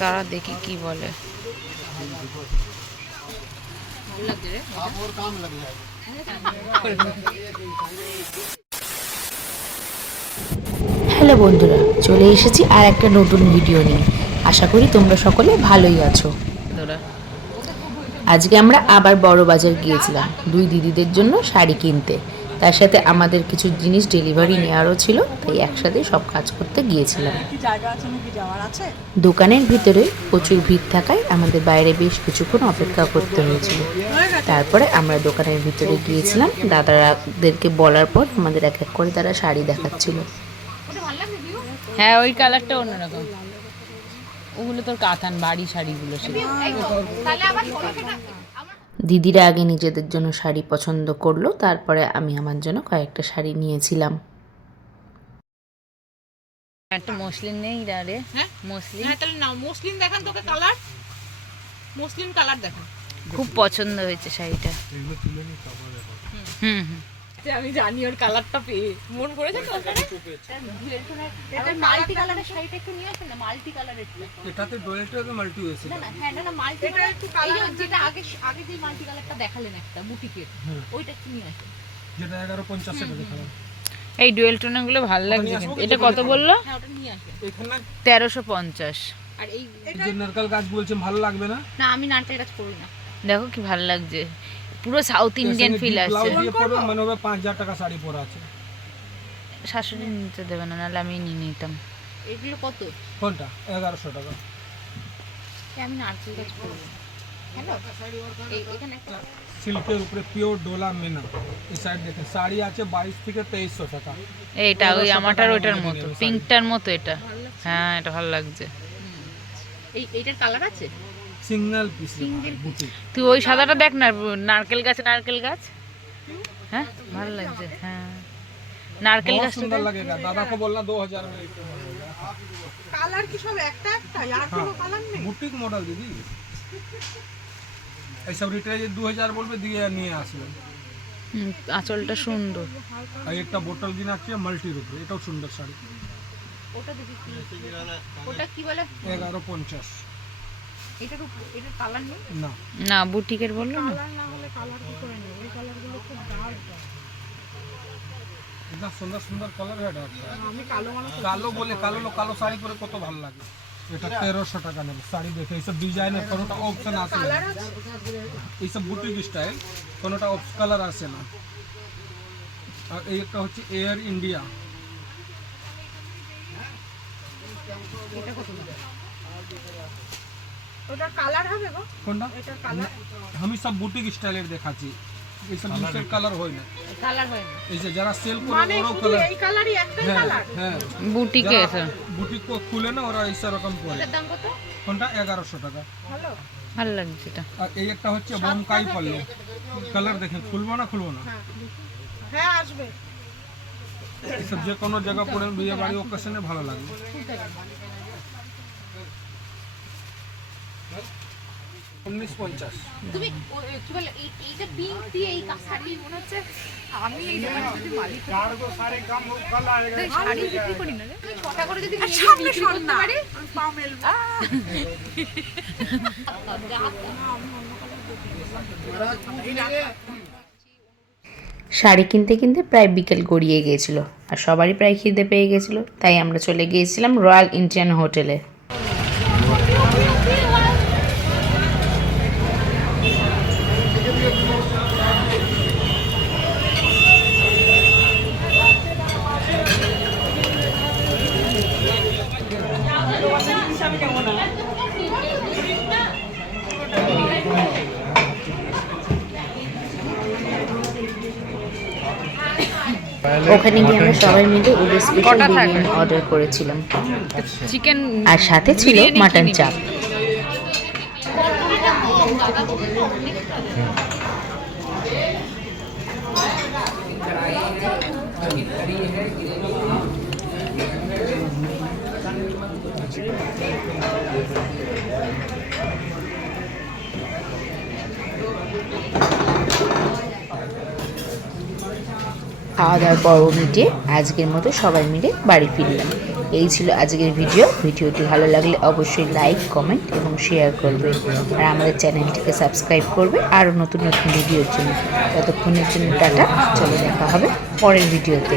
দাঁড়া দেখি কি বলে। হ্যালো বন্ধুরা, চলে এসেছি আর একটা নতুন ভিডিও নিয়ে। আশা করি তোমরা সকলে ভালোই আছো। আজকে আমরা আবার বড় বাজার গিয়েছিলাম দুই দিদিদের জন্য শাড়ি কিনতে। তার সাথে আমাদের কিছু জিনিস ডেলিভারি নেওয়ারও ছিল, তাই একসাথে সব কাজ করতে গিয়েছিলাম। দোকানের ভিতরে প্রচুর ভিড় থাকায় আমাদের বাইরে বেশ কিছুক্ষণ অপেক্ষা করতে হয়েছিল। তারপরে আমরা দোকানের ভিতরে গিয়েছিলাম। দাদাদেরকে বলার পর আমাদের এক এক করে তারা শাড়ি দেখাচ্ছিল। হ্যাঁ, ওই কালারটা অন্যরকম। ওগুলো তোর কাতান বাড়ি শাড়িগুলো ছিল। দিদিরা আগে নিজেদের জন্য শাড়ি পছন্দ করলো, তারপরে আমি আমার জন্য কয়েকটা শাড়ি নিয়েছিলাম। একটা মসলিন নেই রে? হ্যাঁ মসলিন। হ্যাঁ, তাহলে নাও মসলিন দেখান, তোকে কালার মসলিন কালার দেখান। খুব পছন্দ হয়েছে শাড়িটা। হুম হুম। আমি জানি ওর কালারটা পেয়ে মন পড়েছে কালারটা। এটা মাল্টি কালারের শাড়িটা একটু নিয়ে আসেন না, মাল্টি কালারের। এটাতে ডোয়েলটা মাল্টি হয়েছে। না না, হ্যাঁ না মাল্টি কালার একটু কালার, যেটা আগে যে মাল্টি কালারটা দেখালেন একটা বুটিকের, ওইটা একটু নিয়ে আসেন। যেটা 1150 টাকা দেখালাম। এই ডুয়েল টোনাগুলো ভালো লাগছে কিন্তু। এটা কত বললো? হ্যাঁ, ওটা নিয়ে আসেন। এখানে 1350। আর এই যে নারকেল গাছ বলছেন ভালো লাগবে না? না, আমি নারকেল গাছ করি না। দেখো কি ভালো লাগছে, পুরো সাউথ ইন্ডিয়ান ফিল আসছে। ব্লাউজ দিয়ে পরবে মনে হবে 5000 টাকা শাড়ি পরা আছে। শাশুড়ি নিতে দেবে না, নাহলে আমি নিয়ে নিতাম। এগুলো কত? কোনটা? 1100 টাকা। আমি নারকেল গাছ করব না। হ্যালো, এখানে একটা সিল্কের উপরে পিওর ডোলা মেনা। এই সাইড দেখেন শাড়ি আছে 22 থেকে 2300 টাকা। এইটা ওই আমারটার ওইটার মতো, পিঙ্কটার মতো এটা। হ্যাঁ, এটা ভালো লাগছে। এইটার কালার আছে সিঙ্গেল পিস বুটি। তুই ওই সাদাটা দেখ না, নারকেল গাছ। নারকেল গাছ, হ্যাঁ ভালো লাগছে। হ্যাঁ, নারকেল बहुत গাছটা सुंदर দেখ। लगेगा। दादा को बोलना 2000 में কালার কি সব একটা একটা, আর কোনো কালার নেই? बुटीक मॉडल दीदी। এই সব রিটেল 2000 বলবে দিয়ে নিয়ে আসবে। আঁচলটা সুন্দর। আর একটা বোতল কিনা আছে মাল্টির উপরে, এটাও সুন্দর শাড়ি। ওটা দেখি কি, ওটা কি বলে? 1150। এটার কালার নেই না না, বুটিকের বললো না। কালার না হলে কালার কি করে নেব? এই কালারগুলো খুব ডার্ক। इतना सुंदर सुंदर कलर है डार्क। আমি কালো মানুষ। কালো বলে কালো লোক কালো শাড়ি পরে কত ভালো লাগে। এটা 1300 টাকা নেবে শাড়ি দেখে। এই সব ডিজাইনের কোনোটা অপশন আসে না। এই সব বুটিক স্টাইল কোনোটা অপশ কালার আসে না। আর এই একটা হচ্ছে এয়ার ইন্ডিয়া। ওটা কালার হবে গো? কোনটা? এটা কালার আমি সব বুটিক স্টাইলের দেখাচ্ছি। এই সব জিনিসের কালার হয় না। কালার হয় না। এই যে যারা সেল করে মানে ওরাও শুধু কালার। এই কালারই একটাই হ্যাঁ কালার? হ্যাঁ, বুটিকে বুটিক কো খুলে না ওরা এই রকম করে। এটার দাম কত? কোনটা? 1100 টাকা। ভালো। ভালো লাগছে এটা। আর এই একটা হচ্ছে বোমকাই পল্লু। কালার দেখেন, খুলবো না খুলবো না। হ্যাঁ আসবে। এইসব যে কোনো জায়গা পরে বিয়ে বাড়ি ওকেশনে ভালো লাগবে। 1950। তুমি কি বলে এইটা পিঙ্ক দিয়ে এই শাড়ি মনে হচ্ছে আমি এই দোকানে যদি মালিক হই, শাড়ি বিক্রি করি না রে, কথা করে যদি সামনে বিক্রি শোন করতে না, পারি। পা মেলবো। শাড়ি কিনতে কিনতে প্রায় বিকেল গড়িয়ে গিয়েছিল, আর সবারই প্রায় খিদে পেয়ে গেছিলো, তাই আমরা চলে গিয়েছিলাম রয়্যাল ইন্ডিয়ান হোটেলে। ওখানে গিয়ে আমরা সবাই মিলে ওদের স্পেশাল কটা থাকবে? বিরিয়ানি অর্ডার করেছিলাম, চিকেন আর সাথে ছিল মাটন চাপ। খাওয়া দাওয়ার পর্ব মিটিয়ে আজকের মতো সবাই মিলে বাড়ি ফিরলাম। এই ছিল আজকের ভিডিওটি ভালো লাগলে অবশ্যই লাইক, কমেন্ট এবং শেয়ার করবে, আর আমাদের চ্যানেলটিকে সাবস্ক্রাইব করবে আরও নতুন নতুন ভিডিওর জন্য। ততক্ষণের জন্য টাটা, চলে দেখা হবে পরের ভিডিওতে।